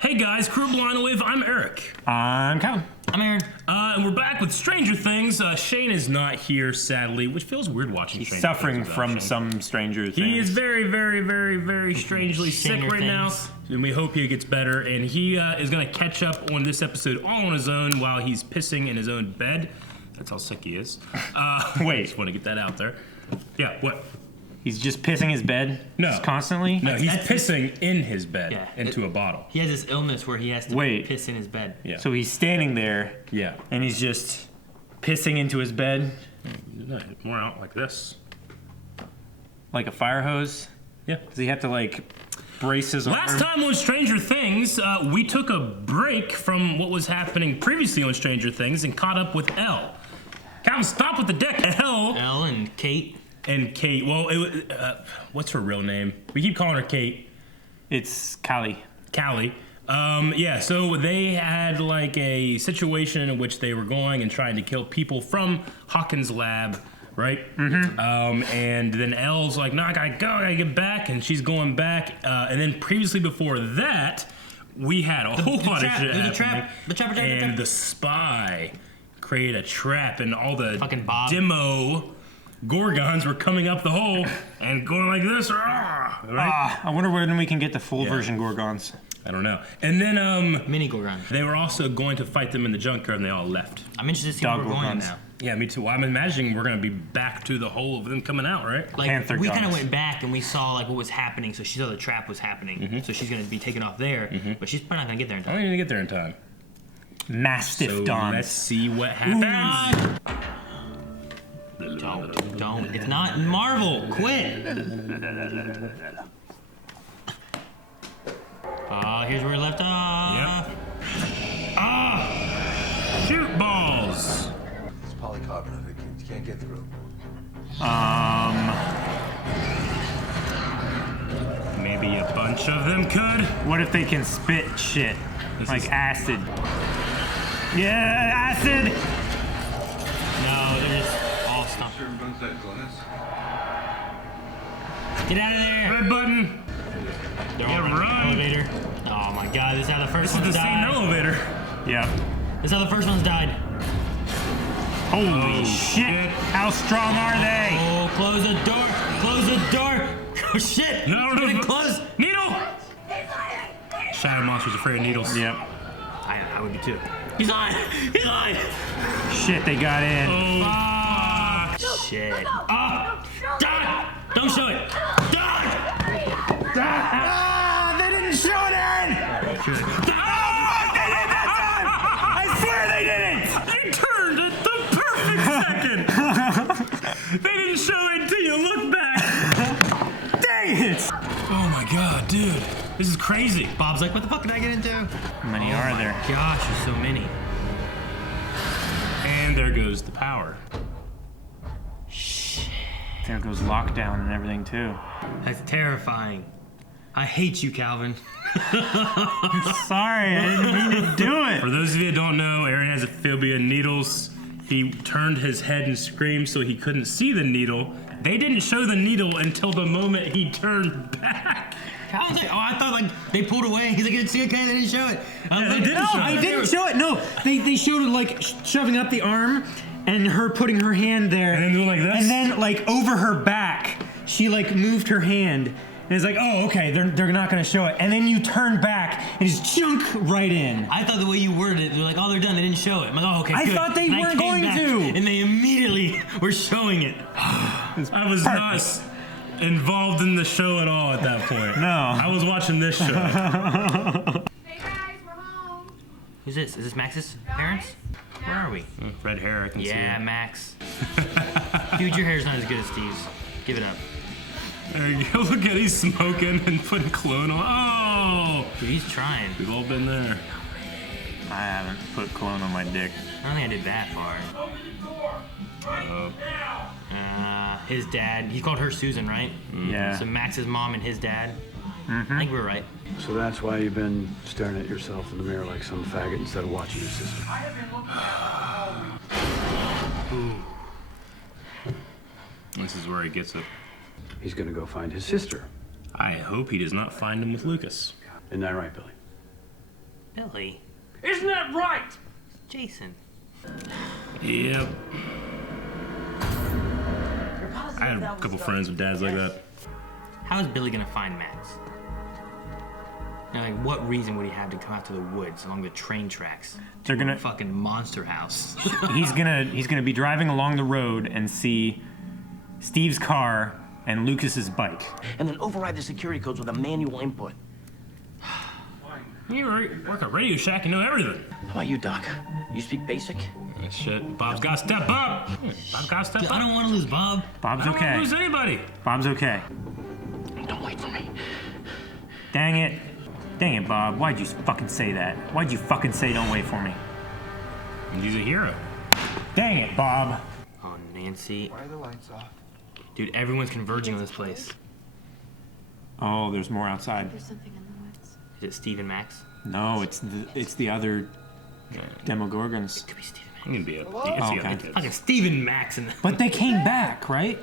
Hey guys, Crew Blind Wave, I'm Eric. I'm Calvin. I'm Aaron. And we're back with Stranger Things. Shane is not here, sadly, which feels weird watching He's Stranger suffering Things from Shane. some stranger things. He is very, very, very, very strangely sick Stranger right now, Things. and we hope he gets better. And he is going to catch up on this episode all on his own while he's pissing in his own bed. That's how sick he is. Wait. Just want to get that out there. Yeah, what? He's just pissing his bed? No. Just constantly? No, he's That's- pissing in his bed Yeah, into a bottle. He has this illness where he has to Wait. piss in his bed. Yeah. So he's standing there Yeah. and he's just pissing into his bed No, more out like this. like a fire hose? Yeah. Does he have to like brace his Last arm? time on Stranger Things, we took a break from what was happening previously on Stranger Things and caught up with Elle. Calvin, stop with the deck. Elle Elle and Kate. and Kate. Well, what's her real name? We keep calling her Kate. It's Callie. Callie. Yeah, so they had like a situation in which they were going and trying to kill people from Hawkins' lab, right? Mm-hmm. And then Elle's like, no, I gotta go, I gotta get back, and she's going back. And then previously before that, we had a whole lot of shit happening. The trap. And the spy created a trap, and all the Fucking Bob. demo Gorgons were coming up the hole and going like this. Right? I wonder when we can get the full Yeah. version Gorgons. I don't know. And then Mini Gorgon. they were also going to fight them in the junkyard, and they all left. I'm interested to see Dog where we're going Gorgons. now. Yeah, me too. Well, I'm imagining we're gonna be back to the hole of them coming out, right? Like Panther we kind of dogs. went back and we saw like what was happening, so she saw the trap was happening. Mm-hmm. So she's gonna be taken off there, but she's probably not gonna get there in I time. don't even get there in time. Mastiff So Dons. let's see what happens. Don't. It's not Marvel. Quit. Here's where we left off. Yep. Shoot balls. It's polycarbonate. You can't get through. Maybe a bunch of them could. What if they can spit shit? Like is- acid. Yeah, acid! No, they're just all stuff. Sure runs that glass. Get out of there. Red button. They're all Yeah, running run. the elevator. Oh my god, this is how the first This is ones the same died. elevator. Yeah. This is how the first ones died. Holy Oh, shit. shit. How strong are they? Oh, close the door. Close the door. Oh shit. No, It's no, getting no. close. Needle. Shadow monster's afraid of needles. Yep. I would be too. He's on. He's on. Shit, they got in. Oh, fuck. Shit. Ah. Dog. Don't show it. Dog. Ah, they didn't show it in! Shoot it. Oh, they did that time! I swear they didn't! You turned at the perfect second. They didn't show it until you look back. Dang it! Oh my god, dude. This is crazy. Bob's like, what the fuck did I get into? How many are there? Gosh, there's so many. And there goes the power. There goes lockdown and everything too. That's terrifying. I hate you, Calvin. Sorry, I didn't mean to do For it. those of you that don't know, Aaron has a phobia of needles. He turned his head and screamed so he couldn't see the needle. They didn't show the needle until the moment he turned back. Calvin's like, oh, I thought like they pulled away. He's like, it's okay, they didn't show it. I was Yeah, like, they didn't show it. They didn't show it. No, they showed it like shoving up the arm and her putting her hand there. And then doing like this? And then like over her back, she like moved her hand. And it's like, oh, okay, they're not gonna show it. And then you turn back and just junk right in. I thought the way you worded it, they're like, oh, they're done. They didn't show it. I'm like, oh, okay, I good. thought they And I weren't came going back, to. And they immediately were showing it. I was not involved in the show at all at that point. No. I was watching this show. Hey guys, we're home. Who's this? Is this Max's parents? Where are we? Red hair, I can see Yeah, it. Max. Dude, your hair's not as good as Steve's. Give it up. There you go. Look at he's smoking and putting cologne on. Oh! Dude, he's trying. We've all been there. I haven't put cologne on my dick. I don't think I did that far. His dad, he called her Susan, right? Yeah. So Max's mom and his dad. I think we were right. So that's why you've been staring at yourself in the mirror like some faggot instead of watching your sister. This is where he gets it. He's gonna go find his sister. I hope he does not find him with Lucas. Isn't that right, Billy? Billy. Isn't that right? Jason. Yep. I had a couple friends with dads like that. How is Billy gonna find Max? Now, like, what reason would he have to come out to the woods along the train tracks? They're to a gonna- fucking monster house. He's gonna be driving along the road and see Steve's car and Lucas's bike. And then override the security codes with a manual input. You work at Radio Shack and know everything. How about you, Doc? You speak basic? Shit, Bob's got to step up. Bob's got to step up. I don't want to lose Bob. Bob's I don't want okay. to lose anybody. Bob's okay. Don't wait for me. Dang it. Dang it, Bob. Why'd you fucking say that? Why'd you fucking say don't wait for me? He's a hero. Dang it, Bob. Oh, Nancy. Why are the lights off? Dude, everyone's converging on this place. Oh, there's more outside. There's something in the woods. Is it Steve and Max? No, it's the other Demogorgons. Could be Steve and Max. I'm gonna be Oh, okay. it's Fucking Steve and Max and But they came back, right?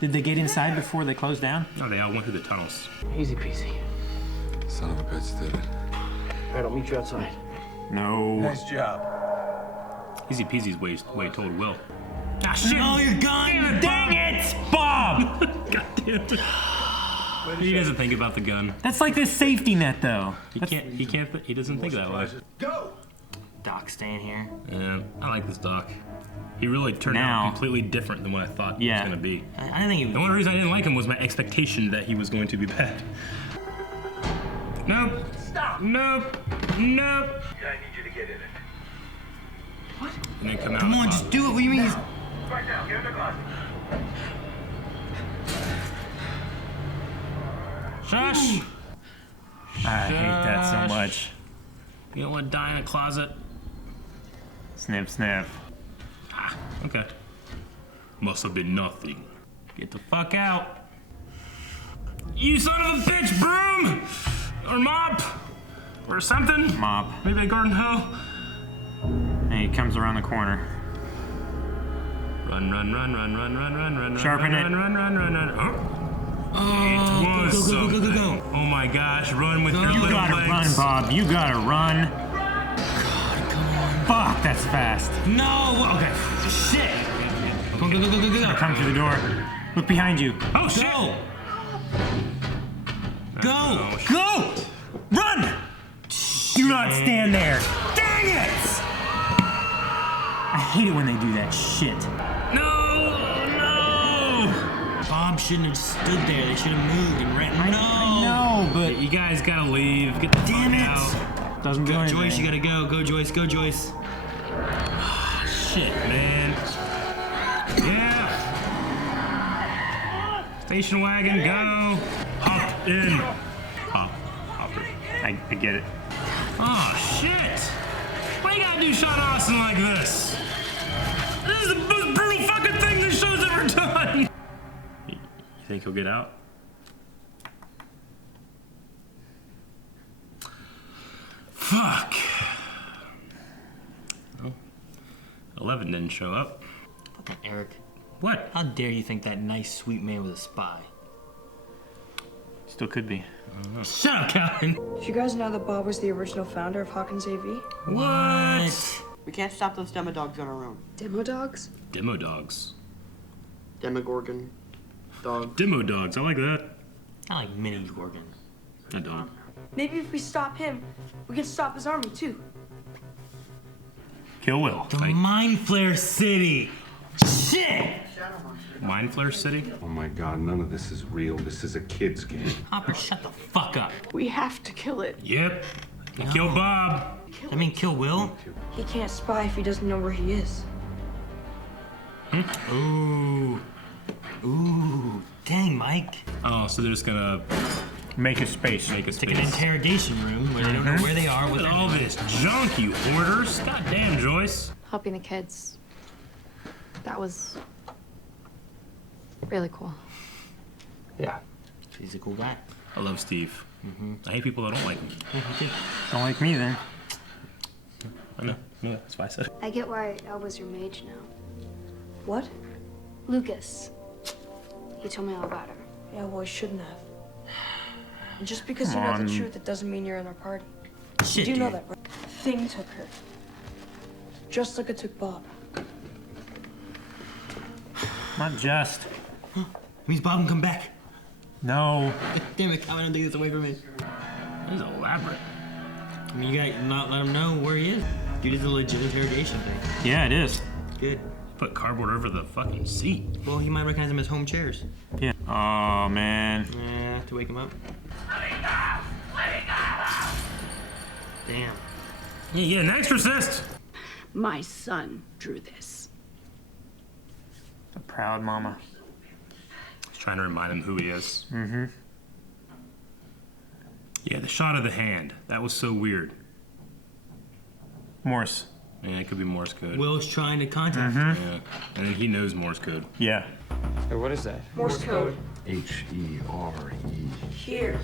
Did they get inside before they closed down? No, they all went through the tunnels. Easy peasy. Son of a bitch did it. All right, I'll meet you outside. No. Nice job. Easy peasy's way told Will. Ah, shit! Oh, you're gone! Dang it, Bob! God damn it. He doesn't think about the gun. That's like this safety net, though. He doesn't think that way. Go! Doc staying here. Yeah, I like this doc. He really turned Now- out completely different than what I thought he was Yeah. gonna be. I didn't think he The only reason I didn't like him was my expectation that he was going to be bad. Nope. Stop! Nope. Nope. Yeah, I need you to get in it. And then come out. Come on, Bob. just do it. What do you mean? Right now, get in the closet. Shush! I hate that so Shush. much. You don't want to die in a closet. Snip, snip. Okay. Must have been nothing. Get the fuck out. You son of a bitch, broom! Or mop! Or something. Mop. Maybe a garden hoe. And he comes around the corner. Run, run, run, run, run, run, run, run, Sharpen run, it. run, run, run, run, run. Oh, It was go, go, go, something. go, go, go. Oh my gosh, run with your You little gotta legs. run, Bob. You gotta run. Fuck, that's fast. No! Okay. Shit! Go, go, go, go, go, go, go. Come through the door. Look behind you. Oh shit! Go! Go! Oh, shit. Go! Run! Do not stand there. Dang it! I hate it when they do that shit. No! No! Bob shouldn't have stood there. They should have moved and ran. No! No, but You guys gotta leave. Get the Damn fuck it! out. doesn't do anything. Joyce, you gotta go. Go, Joyce. Go, Joyce. Shit, man. Yeah. Station wagon, go. Hop in. Hopper. I get it. Oh shit! Why you gotta do Sean Austin like this? This is the most brutal fucking thing this show's ever done. You think he'll get out? Fuck. Well, 11 didn't show up. Fucking Eric. What? How dare you think that nice, sweet man was a spy? Still could be. Shut up, Calvin. Did you guys know that Bob was the original founder of Hawkins AV? What? We can't stop those demo dogs on our own. Demo dogs? Demo dogs. Demogorgon dog. Demo dogs. I like that. I like Mini Gorgon. I don't. Maybe if we stop him, we can stop his army too. Kill Will. The Mind Flayer City. Shit! Mind Flayer City? Oh my god, none of this is real. This is a kid's game. Hopper, shut the fuck up. We have to kill it. Yep. Kill Bob. I mean, kill Will? He can't spy if he doesn't know where he is. Ooh. Ooh. Dang, Mike. Oh, so they're just gonna Make a space. make a It's like an space. interrogation room where they don't know where they are. What Look at they're all doing. this junk, you hoarders. God damn, Joyce. Helping the kids. That was really cool. Yeah. He's a cool guy. I love Steve. I hate people that don't like him. Don't like me then. I know. Yeah, that's why I said it. I get why I was your mage now. What? Lucas. He told me all about her. Yeah, well, he shouldn't have. And just because you Come know on. the truth, it doesn't mean you're in our party. Shit, You do know dude. that, right? thing took her. Just like it took Bob. Not just. Means Bob can come back. No. Damn it, Calvin, don't take this away from me. This is elaborate. I mean, you gotta not let him know where he is. Dude, it's a legit interrogation thing. Yeah, it is. Good. Put cardboard over the fucking seat. Well, he might recognize them as home chairs. Yeah. Oh, man. Have to wake him up. Damn. Yeah, an exorcist. My son drew this. A proud mama. He's trying to remind him who he is. Mm-hmm. Yeah, the shot of the hand. That was so weird. Morse. Yeah, it could be Morse code. Will's trying to contact Mm-hmm. him. Yeah, and then he knows Morse code. Yeah. Hey, what is that? Morse code. H-E-R-E. Here.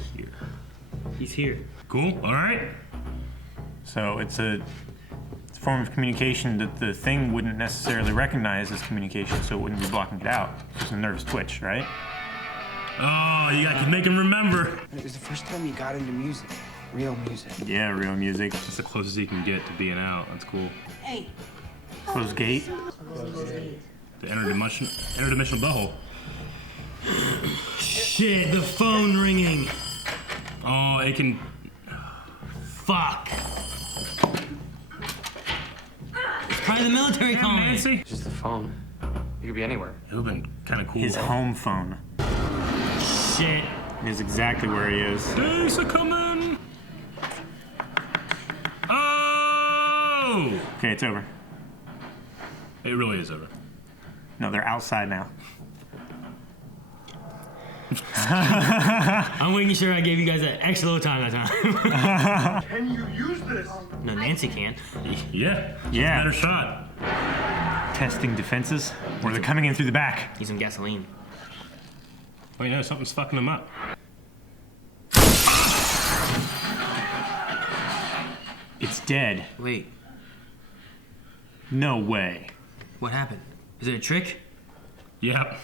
He's here. Cool. All right. So it's a form of communication that the thing wouldn't necessarily recognize as communication, so it wouldn't be blocking it out. It's a nervous twitch, right? Oh, you got to make him remember. It was the first time you got into music. Real music. Yeah, real music. It's the closest he can get to being out. That's cool. Hey. Closed gate. The interdimensional butthole. Shit, the phone ringing. Oh, it can. Fuck. It's probably the military calling. Nancy. It's just the phone. You could be anywhere. It would have been kind of cool. His home phone. Shit. Is exactly where he is. Days are coming. Oh! Okay, it's over. It really is over. No, they're outside now. I'm making sure I gave you guys an extra little time that time. Can you use this? No, Nancy can't. Yeah. Yeah. Better shot. Testing defenses, or they're coming in through the back. Need some gasoline. Oh, you know, something's fucking him up. It's dead. Wait, No way. what happened? Is it a trick? Yep.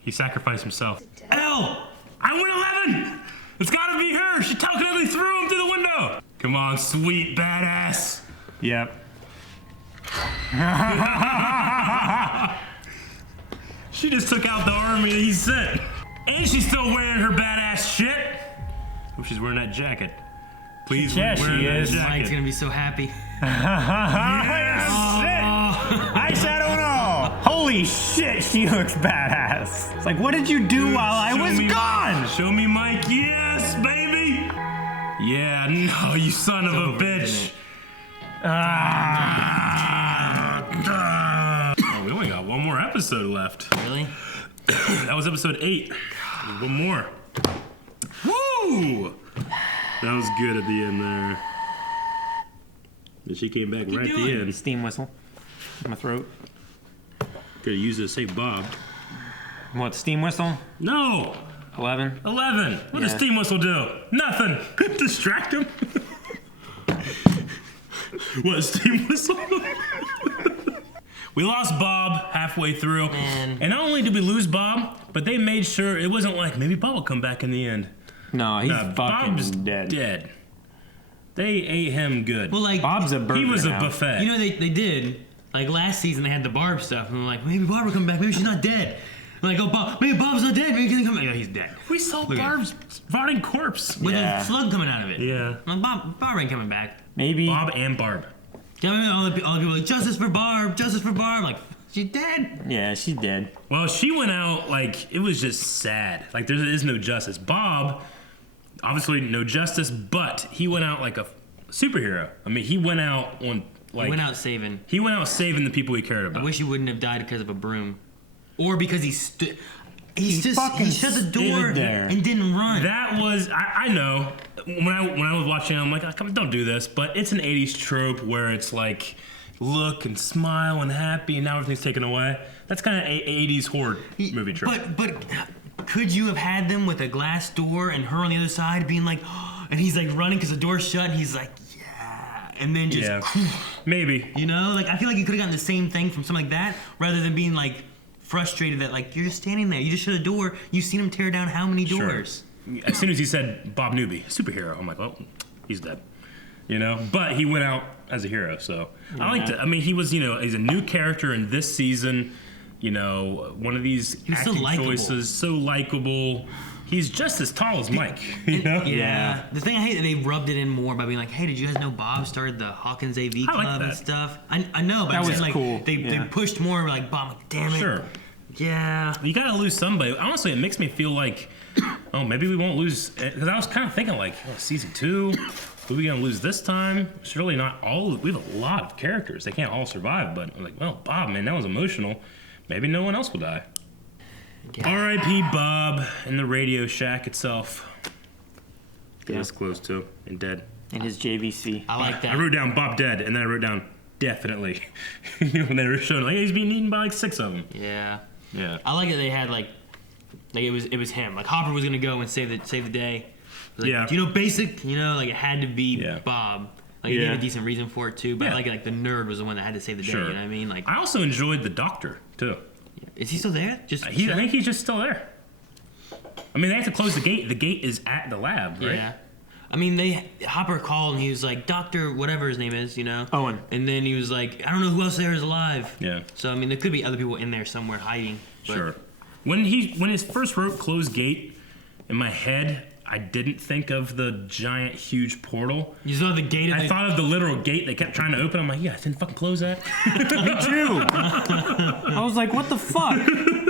He sacrificed himself. Ow! I win 11! It's gotta be her! She telekinetically threw him through the window! Come on, sweet badass! Yep. She just took out the army that he sent. And she's still wearing her badass shit. Hope she's wearing that jacket. Please, Yeah, wear she that is. jacket. Mike's gonna be so happy. Yes! Eyeshadow and all! Holy shit, she looks badass. It's like, what did you do while I Show was me- gone? Show me Mike. Yes, baby! Yeah, no, you son of a bitch. Oh, we only got one more episode left. Really? That was episode 8. One more. Woo! That was good at the end there. And she came back right at the end. Steam whistle in my throat. Could have used it to save Bob. What, steam whistle? No! 11? 11! What does Yeah. steam whistle do? Nothing! Distract him? What, steam whistle? We lost Bob halfway through. Man. And not only did we lose Bob, but they made sure it wasn't like maybe Bob will come back in the end. No, he's Nah, fucking Bob's dead. dead. They ate him good. Well, like, Bob's a burger he was a now. buffet. you know, they did. Like, last season, they had the Barb stuff, and they're like, maybe Barb will come back. Maybe she's not dead. They're like, oh, Bob, maybe Bob's not dead. Maybe he can come back. Yeah, he's dead. we saw Look at Barb's rotting corpse. With Yeah. a slug coming out of it. Yeah. I'm like, Barb ain't coming back. Maybe. Bob and Barb. Yeah, I mean, all the people like, justice for Barb, justice for Barb. Like, she's dead. Yeah, she's dead. Well, she went out like it was just sad. Like there is no justice. Bob, obviously no justice, but he went out like a superhero. I mean, he went out on like He went out saving. He went out saving the people he cared I about. wish he wouldn't have died because of a broom. Or because he stood. He fucking shut the door stood there. and didn't run. That was I know when I was watching, I'm like, oh, come, don't do this. But it's an '80s trope where it's like look and smile and happy, and now everything's taken away. That's kind of '80s horror movie trope. But could you have had them with a glass door and her on the other side being like, and he's like running because the door's shut, and he's like, yeah, and then just, Yeah, maybe. you know, like I feel like you could have gotten the same thing from something like that rather than being like frustrated that like you're just standing there, you just shut a door, you've seen him tear down how many doors? As soon as he said Bob Newby, superhero, I'm like, well, he's dead. you know. But he went out as a hero, so I liked it. I mean, he was, you know, he's a new character in this season. You know, one of these was so acting likable. choices, so likable. He's just as tall as Mike. You know? Yeah. The thing I hate that they rubbed it in more by being like, "Hey, did you guys know Bob started the Hawkins AV I like Club and that. stuff?" I know, but That I'm was saying, like cool. they Yeah. pushed more. Like Bob, like, damn it. Sure. Yeah. You gotta lose somebody. Honestly, it makes me feel like, oh, maybe we won't lose. Because I was kind of thinking like, oh, season 2, who are we gonna lose this time? It's really not all. We have a lot of characters. They can't all survive. But I'm like, well, Bob, man, that was emotional. Maybe no one else will die. R.I.P. Bob in the Radio Shack itself. It was close to and dead. In his JVC. I like that. I wrote down Bob dead, and then I wrote down definitely. When they were showing, like, he's being eaten by like 6 of them. Yeah. Yeah. I like that they had like it was him. Like Hopper was gonna go and save the day. Like, Yeah. Do you know basic? You know, like it had to be Yeah. Bob. Like he Yeah. gave a decent reason for it too. But Yeah. I like the nerd was the one that had to save the day. Sure. You know what I mean? Like, I also enjoyed the Doctor too. is he still there? Just I think he's just still there. I mean, they have to close the gate. The gate is at the lab, right? Yeah. I mean, Hopper called and he was like, Doctor, whatever his name is, you know? Owen. And then he was like, I don't know who else there is alive. Yeah. So, I mean, there could be other people in there somewhere hiding. But Sure. When his first wrote closed gate, in my head, I didn't think of the giant, huge portal. You saw the gate. I thought of the literal gate they kept trying to open. I'm like, yeah, I didn't fucking close that. Me too. I was like, what the fuck?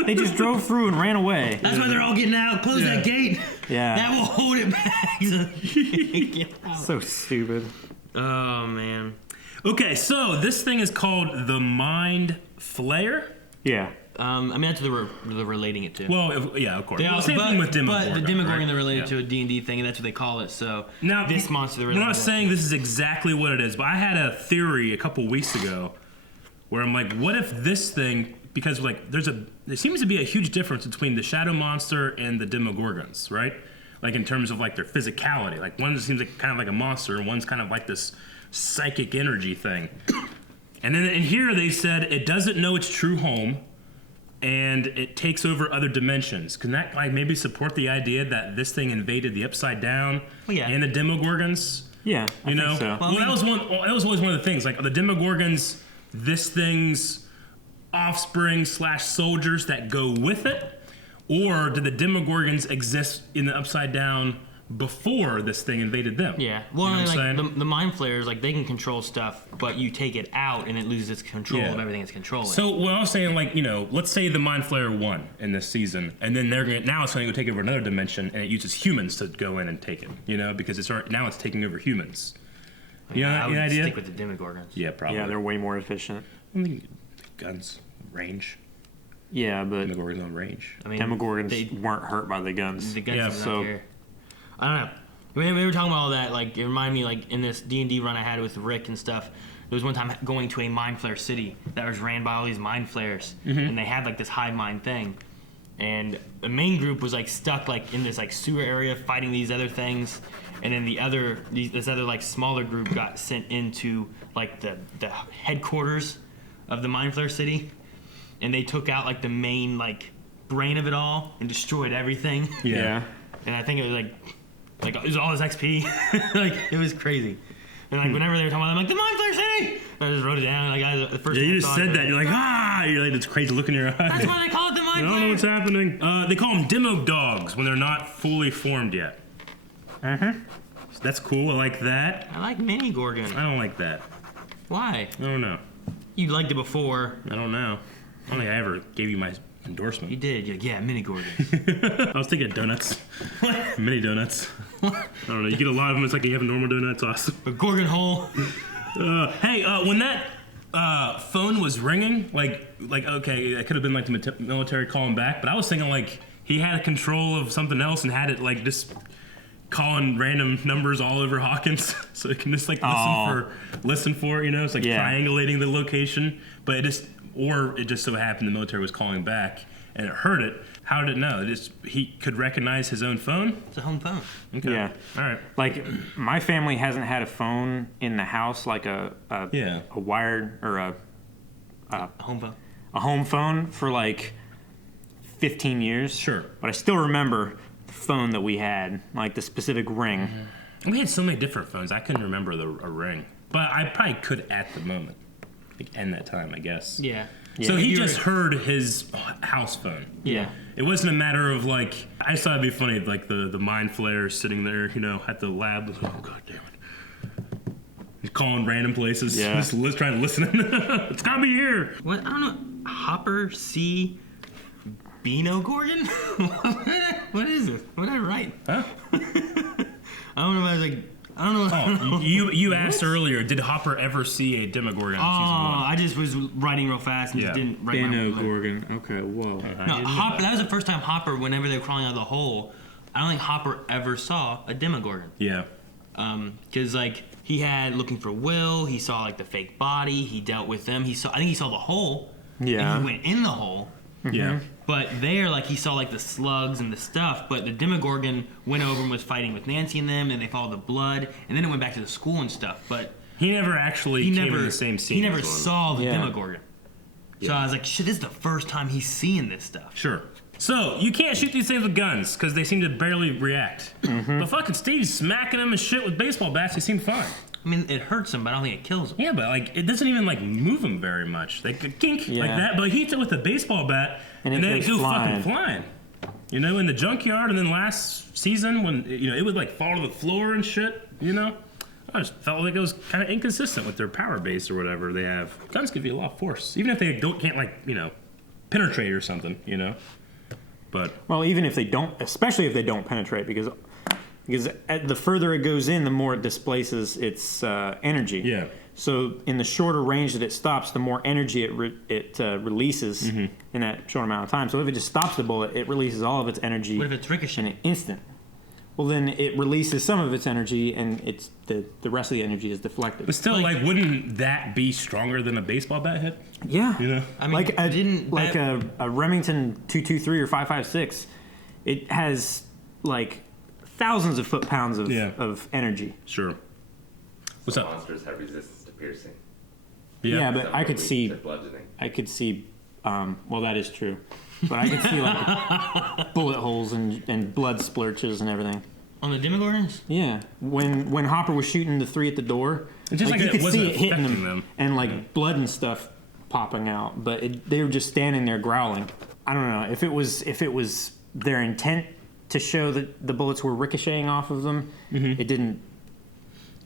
They just drove through and ran away. That's why they're all getting out. Close that gate. Yeah. That will hold it back. Get out. So stupid. Oh, man. Okay, so this thing is called the Mind Flayer. Yeah. I mean, that's what they're relating it to. Well, yeah, of course. They all, Same but, thing with but Demogorgon. the Demogorgon, right? they're related Yeah. to a D&D thing, and that's what they call it. So Now, this monster, they're we're related not to saying this is exactly what it is, but I had a theory a couple weeks ago where I'm like, what if this thing, because like there seems to be a huge difference between the Shadow Monster and the Demogorgons, right? Like in terms of like their physicality. Like one seems like kind of like a monster, and one's kind of like this psychic energy thing. And then in here they said it doesn't know its true home, and it takes over other dimensions. Can that like maybe support the idea that this thing invaded the Upside Down and the Demogorgons? Yeah. You know, so. well, that was always one of the things. Like, are the Demogorgons this thing's offspring / soldiers that go with it, or did the Demogorgons exist in the Upside Down before this thing invaded them? Yeah. Well, You know what I'm like saying? the Mind Flayers, like they can control stuff, but you take it out and it loses its control Yeah. of everything it's controlling. So what I was saying, like, you know, let's say the Mind Flayer won in this season, and then now it's going to go take over another dimension, and it uses humans to go in and take it. You know, because now it's taking over humans. You know, I would any idea? stick with the Demogorgons. Yeah, probably. Yeah, they're way more efficient. I mean, guns, range. Yeah, but Demogorgons on range. I mean, Demogorgons weren't hurt by the guns. The guns Yeah, do not so- care. I don't know. When we were talking about all that, like it reminded me, like in this D&D run I had with Rick and stuff. There was one time going to a Mind Flayer city that was ran by all these Mind Flayers, and they had like this hive mind thing. And the main group was like stuck like in this like sewer area fighting these other things, and then this other like smaller group got sent into like the headquarters of the Mind Flayer city, and they took out like the main like brain of it all and destroyed everything. Yeah. And I think it was like it was all this XP. Like it was crazy. And like whenever they were talking about it, I'm like, the Mind Flayer City! I just wrote it down. Like the first Yeah, thing you I just thought said was- that. You're like, ah! You're like, this crazy look in your eye. That's why they call it the Mind I don't know Flayer. what's happening. They call them demo dogs when they're not fully formed yet. Mm-hmm. So that's cool. I like that. I like Mini Gorgon. I don't like that. Why? I don't know. You liked it before. I don't know. I don't think I ever gave you my endorsement. You did. You're like, yeah, Mini Gorgon. I was thinking of donuts. Mini donuts. I don't know. You get a lot of them. It's like you have a normal donut. It's awesome. A Gorgon hole. Hey, when that phone was ringing, like okay, it could have been like the military calling back, but I was thinking like he had control of something else and had it like just calling random numbers all over Hawkins, so it can just like listen for it, you know. It's like triangulating the location, but it just so happened the military was calling back and it heard it. How did it know? He could recognize his own phone? It's a home phone. Okay. Yeah. All right. Like my family hasn't had a phone in the house, like a wired or a home phone. A home phone for like 15 years. Sure. But I still remember the phone that we had, like the specific ring. We had so many different phones. I couldn't remember a ring, but I probably could at the moment, like end that time, I guess. Yeah. So he just heard his house phone. Yeah. It wasn't a matter of like, I just thought it'd be funny, like the Mind Flayer sitting there, at the lab. Oh, God damn it. He's calling random places. Yeah. Just trying to listen. It's gotta be here. What? I don't know. Hopper C. Beano Gorgon? What is this? What did I write? Huh? I don't know if I was like, I don't know. Oh, you asked earlier, did Hopper ever see a Demogorgon in season 1? I just was writing real fast and just didn't write my Bano word. Gorgon. Okay, whoa. No, Hopper, that was the first time Hopper, whenever they were crawling out of the hole, I don't think Hopper ever saw a Demogorgon. Yeah. Because, like, he had looking for Will, he saw, like, the fake body, he dealt with them, I think he saw the hole. Yeah. And he went in the hole. Yeah. But there, like, he saw, like, the slugs and the stuff, but the Demogorgon went over and was fighting with Nancy and them, and they followed the blood, and then it went back to the school and stuff, but... He never actually came in the same scene. He never as one. saw the Demogorgon. So Yeah. I was like, shit, this is the first time he's seeing this stuff. Sure. So, you can't shoot these things with guns, because they seem to barely react. But fucking Steve's smacking them and shit with baseball bats, they seem fine. I mean, it hurts him, but I don't think it kills him. Yeah, but like it doesn't even like move them very much. They could kink like that, but he hits it with a baseball bat, and then it goes fucking flying. In the junkyard, and then last season when it would like fall to the floor and shit. I just felt like it was kind of inconsistent with their power base or whatever they have. Guns give you a lot of force, even if they can't like penetrate or something. But well, even if they don't, especially if they don't penetrate, because the further it goes in, the more it displaces its energy. Yeah. So in the shorter range that it stops, the more energy it releases in that short amount of time. So if it just stops the bullet, it releases all of its energy. What if it's ricochet? In an instant? Well, then it releases some of its energy, and it's the rest of the energy is deflected. But still, like, wouldn't that be stronger than a baseball bat hit? Yeah. I mean, like a Remington 223 or 5.56, it has like thousands of foot-pounds of energy. Sure. What's up? Monsters have resistance to piercing. Yeah, but I could see. Bludgeoning. I could see. Well, that is true. But I could see like bullet holes and blood splurches and everything. On the Demogorgons? Yeah. When Hopper was shooting the three at the door, it's just like you it could wasn't see it hitting affecting them and like blood and stuff popping out. But they were just standing there growling. I don't know if it was their intent to show that the bullets were ricocheting off of them. It didn't.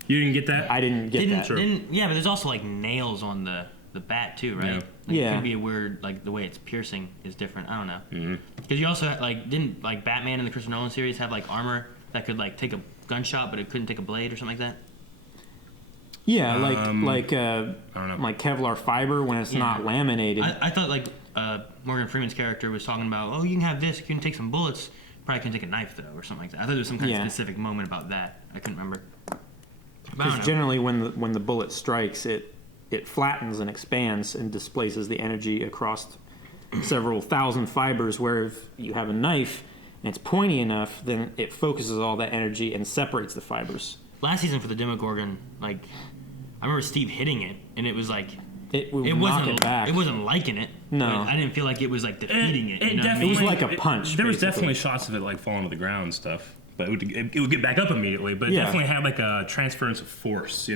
You didn't get that? I didn't get that. Sure. Yeah, but there's also like nails on the bat too, right? Yeah. Like, Yeah. It could be a weird, like the way it's piercing is different. I don't know. Because you also didn't like Batman in the Christopher Nolan series have like armor that could like take a gunshot, but it couldn't take a blade or something like that? Yeah, like I don't know. like Kevlar fiber when it's not laminated. I thought like Morgan Freeman's character was talking about, oh, you can have this, you can take some bullets, probably couldn't take a knife though, or something like that. I thought there was some kind of specific moment about that. I couldn't remember. Because generally, when the bullet strikes, it flattens and expands and displaces the energy across several thousand fibers. Where if you have a knife and it's pointy enough, then it focuses all that energy and separates the fibers. Last season for the Demogorgon, like I remember Steve hitting it, and it was like it wasn't liking it. No, I didn't feel like it was like defeating it. It was like a punch. There was definitely shots of it like falling to the ground and stuff, but it would get back up immediately. But it definitely had like a transference of force,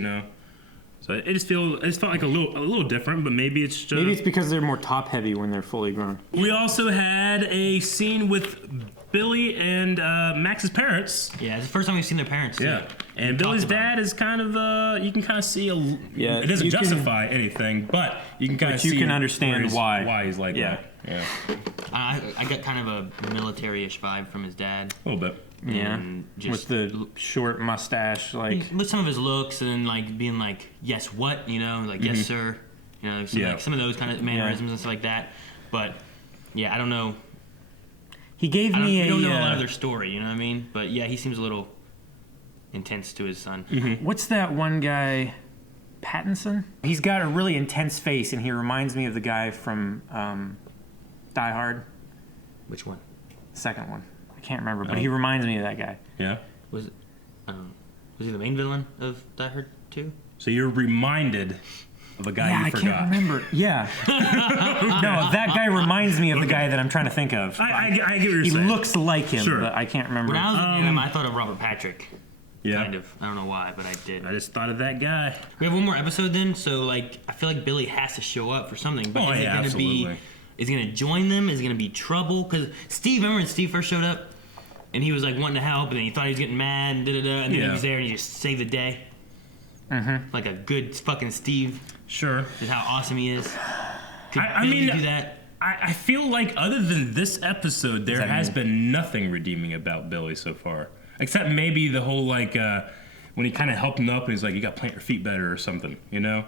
So it just felt like a little different, but maybe it's just maybe it's because they're more top heavy when they're fully grown. We also had a scene with Billy and Max's parents. Yeah, it's the first time we've seen their parents. Yeah, and Billy's dad is kind of you can kind of see it doesn't justify anything, but you can kind of see you can understand why he's like that. Yeah. I got kind of a military-ish vibe from his dad. A little bit. Yeah, with the short mustache, like with some of his looks and like being like, yes, what, like yes, sir, some of those kind of mannerisms and stuff like that. But yeah, I don't know. He gave me we don't know a lot of their story, you know what I mean? But yeah, he seems a little intense to his son. What's that one guy, Pattinson? He's got a really intense face, and he reminds me of the guy from Die Hard. Which one? Second one. I can't remember, but he reminds me of that guy. Yeah. Was he the main villain of Die Hard 2? So you're reminded of a guy you forgot. I can't remember. Yeah. No, that guy reminds me of the guy that I'm trying to think of. I get what you're saying. He looks like him, but I can't remember. When I was looking at him, I thought of Robert Patrick. Yeah. Kind of. I don't know why, but I did. I just thought of that guy. We have one more episode then, so like I feel like Billy has to show up for something. But is it gonna absolutely. Is he gonna join them? Is it gonna be trouble? Because Steve, remember when Steve first showed up, and he was like wanting to help, and then he thought he was getting mad, and and then he was there and he just saved the day. Like a good fucking Steve. Sure. Is how awesome he is. Could I Billy mean, do that? I feel like other than this episode, there has been nothing redeeming about Billy so far. Except maybe the whole, like, when he kind of helped him up and he's like, you got to plant your feet better or something, you know?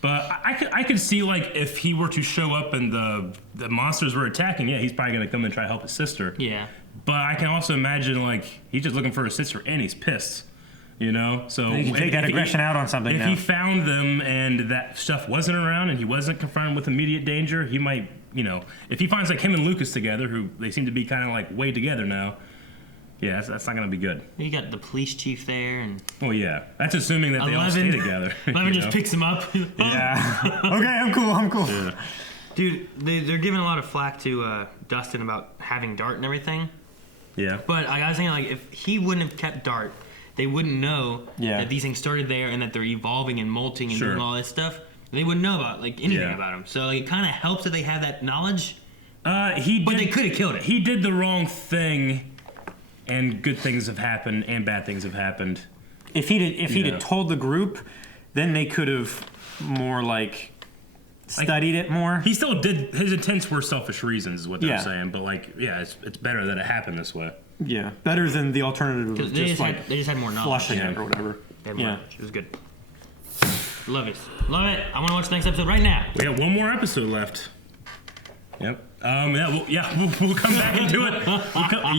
But I could see, like, if he were to show up and the monsters were attacking, yeah, he's probably going to come and try to help his sister. Yeah. But I can also imagine, like, he's just looking for his sister and he's pissed, you know? So You can take that aggression out on something If now. he found them and that stuff wasn't around and he wasn't confronted with immediate danger, he might, you know, if he finds, like, him and Lucas together, who they seem to be kind of, like, way together now, yeah, that's not going to be good. You got the police chief there, and Well, yeah. That's assuming that they all stay together. Eleven you just know? picks him up. Yeah. Okay, I'm cool. Yeah. Dude, they're giving a lot of flack to Dustin about having Dart and everything. Yeah. But I was thinking, like, if he wouldn't have kept Dart, they wouldn't know that these things started there and that they're evolving and molting and doing all this stuff. They wouldn't know about, like, anything about him. So, like, it kind of helps that they have that knowledge. But they could have killed it. He did the wrong thing, and good things have happened, and bad things have happened. If he'd have told the group, then they could have more like studied it more. He still did. His intents were selfish reasons, is what they're saying. But like, yeah, it's better that it happened this way. Yeah, better than the alternative of They just like they just had more knowledge. flushing it or whatever. They had more knowledge. It was good. Love it. Love it. I want to watch the next episode right now. We have one more episode left. Yep. We'll come back and do it. You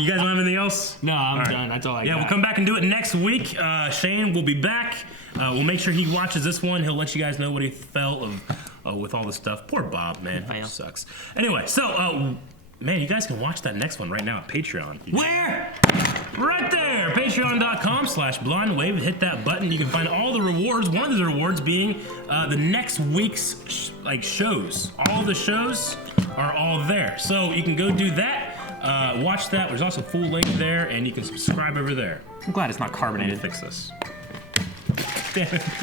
guys don't have anything else? No, I'm done. That's all I got. Yeah, we'll come back and do it next week. Shane will be back. We'll make sure he watches this one. He'll let you guys know what he felt of with all the stuff. Poor Bob, man. It sucks. Anyway, so, man, you guys can watch that next one right now on Patreon. Where? Right there. Patreon.com/blindwave. Hit that button. You can find all the rewards. One of the rewards being the next week's shows. All the shows are all there. So you can go do that. Watch that. There's also full link there, and you can subscribe over there. I'm glad it's not carbonated. Fix this. Damn it.